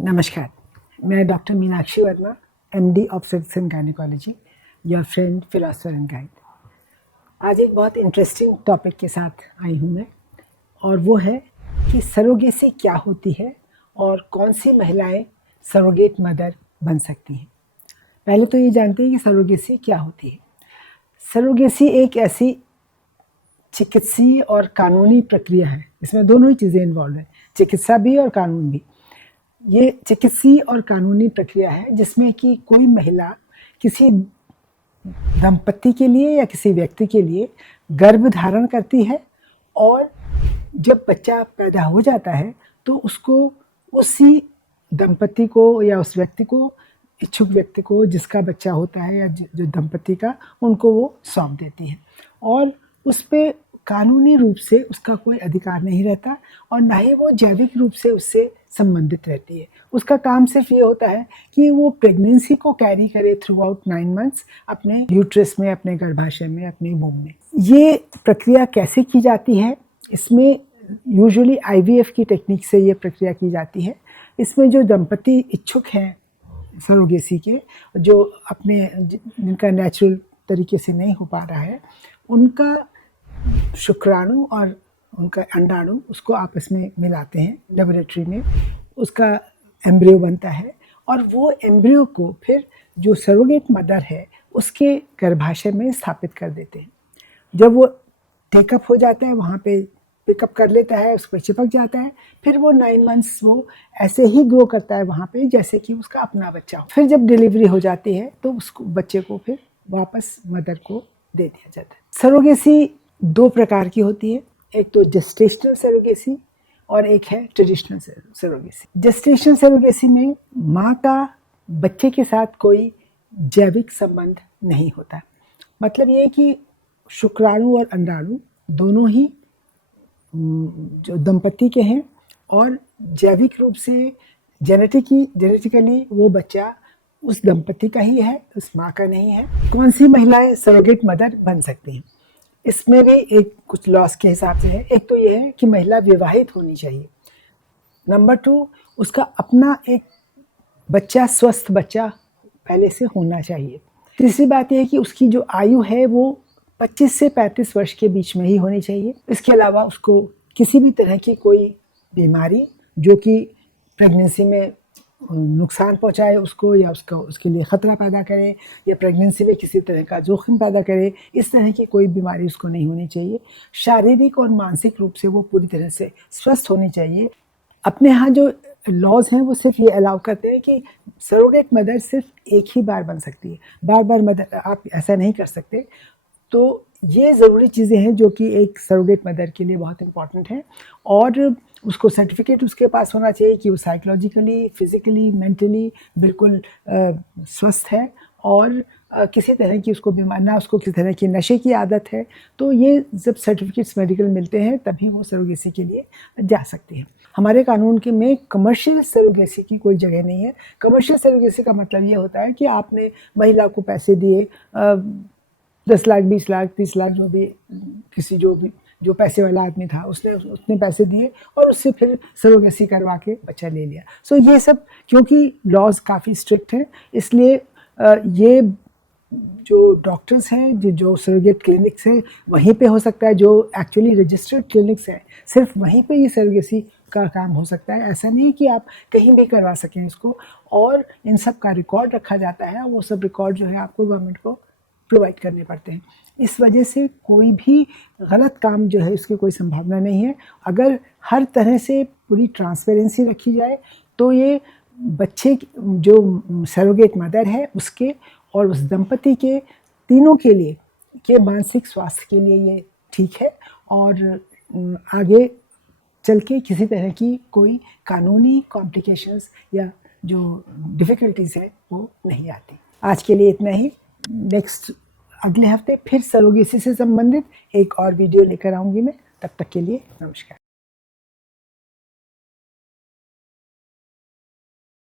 नमस्कार, मैं doctor Meenakshi Verma, MD obstetrics and gynaecology, your friend philosopher and guide. आज एक बहुत इंटरेस्टिंग टॉपिक के साथ आई हूँ मैं, और वो है कि सरोगेसी क्या होती है और कौन सी महिलाएं सरोगेट मदर बन सकती हैं। पहले तो ये जानते हैं कि सरोगेसी क्या होती है। सरोगेसी एक ऐसी चिकित्सीय और कानूनी प्रक्रिया है, इसमें दोनों ही चीज़ें इन्वॉल्व हैं, चिकित्सा भी और कानून भी। ये चिकित्सीय और कानूनी प्रक्रिया है जिसमें कि कोई महिला किसी दंपति के लिए या किसी व्यक्ति के लिए गर्भ धारण करती है, और जब बच्चा पैदा हो जाता है तो उसको उसी दंपति को या उस व्यक्ति को, इच्छुक व्यक्ति को जिसका बच्चा होता है या जो दंपति का, उनको वो सौंप देती है, और उस पर कानूनी रूप से उसका कोई अधिकार नहीं रहता और ना ही वो जैविक रूप से उससे संबंधित रहती है। उसका काम सिर्फ ये होता है कि वो प्रेगनेंसी को कैरी करे थ्रू आउट 9 मंथ्स अपने यूट्रस में, अपने गर्भाशय में, अपने वूम्ब में। ये प्रक्रिया कैसे की जाती है? इसमें यूजुअली IVF की टेक्निक से ये प्रक्रिया की जाती है। इसमें जो दंपति इच्छुक हैं सरोगेसी के, जो अपने जिनका नेचुरल तरीके से नहीं हो पा रहा है, उनका शुक्राणु और उनका अंडाणु उसको आपस में मिलाते हैं लेबोरेटरी में, उसका एम्ब्रियो बनता है, और वो एम्ब्रियो को फिर जो सरोगेट मदर है उसके गर्भाशय में स्थापित कर देते हैं। जब वो टेकअप हो जाता है, वहाँ पे पिकअप कर लेता है, उस पर चिपक जाता है, फिर वो 9 मंथ्स वो ऐसे ही ग्रो करता है वहाँ पे जैसे कि उसका अपना बच्चा हो। फिर जब डिलीवरी हो जाती है तो उसको, बच्चे को फिर वापस मदर को दे दिया जाता है। सरोगेसी 2 प्रकार की होती है, एक तो जेस्टेशनल सरोगेसी और एक है ट्रेडिशनल सरोगेसी। जेस्टेशनल सरोगेसी में माँ का बच्चे के साथ कोई जैविक संबंध नहीं होता। मतलब ये है कि शुक्राणु और अंडाणु दोनों ही जो दंपति के हैं, और जैविक रूप से जेनेटिकली वो बच्चा उस दंपति का ही है, उस माँ का नहीं है। कौन सी महिलाएं सरोगेट मदर बन सकती हैं? इसमें भी एक कुछ लॉस के हिसाब से है। एक तो ये है कि महिला विवाहित होनी चाहिए। नंबर 2, उसका अपना एक बच्चा, स्वस्थ बच्चा पहले से होना चाहिए। तीसरी बात यह है कि उसकी जो आयु है वो 25 से 35 वर्ष के बीच में ही होनी चाहिए। इसके अलावा उसको किसी भी तरह की कोई बीमारी जो कि प्रेगनेंसी में नुकसान पहुंचाए उसको, या उसके लिए ख़तरा पैदा करे, या प्रेगनेंसी में किसी तरह का जोखिम पैदा करे, इस तरह की कोई बीमारी उसको नहीं होनी चाहिए। शारीरिक और मानसिक रूप से वो पूरी तरह से स्वस्थ होनी चाहिए। अपने यहाँ जो लॉज हैं वो सिर्फ ये अलाउ करते हैं कि सरोगेट मदर सिर्फ एक ही बार बन सकती है, बार बार मदर आप ऐसा नहीं कर सकते। तो ये ज़रूरी चीज़ें हैं जो कि एक सरोगेट मदर के लिए बहुत इम्पॉर्टेंट है, और उसको सर्टिफिकेट उसके पास होना चाहिए कि वो साइकोलॉजिकली, फिज़िकली, मेंटली बिल्कुल स्वस्थ है, और किसी तरह की उसको बीमार ना, उसको किसी तरह की नशे की आदत है। तो ये जब सर्टिफिकेट्स मेडिकल मिलते हैं तभी वो सरोगेसी के लिए जा सकती हैं। हमारे कानून के में कमर्शियल सरोगेसी की कोई जगह नहीं है। कमर्शियल सरोगेसी का मतलब ये होता है कि आपने महिला को पैसे दिए, 10 लाख, 20 लाख, 30 लाख, जो पैसे वाला आदमी था उसने पैसे दिए और उससे फिर सरोगेसी करवा के बच्चा ले लिया। सो ये सब, क्योंकि लॉज काफ़ी स्ट्रिक्ट हैं, इसलिए ये जो डॉक्टर्स हैं, जो सरोगेट क्लिनिक्स हैं, वहीं पे हो सकता है। जो एक्चुअली रजिस्टर्ड क्लिनिक्स हैं, सिर्फ वहीं पे ये सरोगेसी का काम हो सकता है। ऐसा नहीं कि आप कहीं भी करवा सकें इसको, और इन सब का रिकॉर्ड रखा जाता है। वो सब रिकॉर्ड जो है आपको गवर्नमेंट को प्रोवाइड करने पड़ते हैं। इस वजह से कोई भी गलत काम जो है उसकी कोई संभावना नहीं है। अगर हर तरह से पूरी ट्रांसपेरेंसी रखी जाए तो ये बच्चे जो सरोगेट मदर है उसके और उस दंपति के, तीनों के लिए, के मानसिक स्वास्थ्य के लिए ये ठीक है, और आगे चल के किसी तरह की कोई कानूनी कॉम्प्लिकेशंस या जो डिफ़िकल्टीज़ है वो नहीं आती। आज के लिए इतना ही। नेक्स्ट अगले हफ्ते फिर सरोगेसी से संबंधित एक और वीडियो लेकर आऊँगी मैं। तब तक के लिए नमस्कार।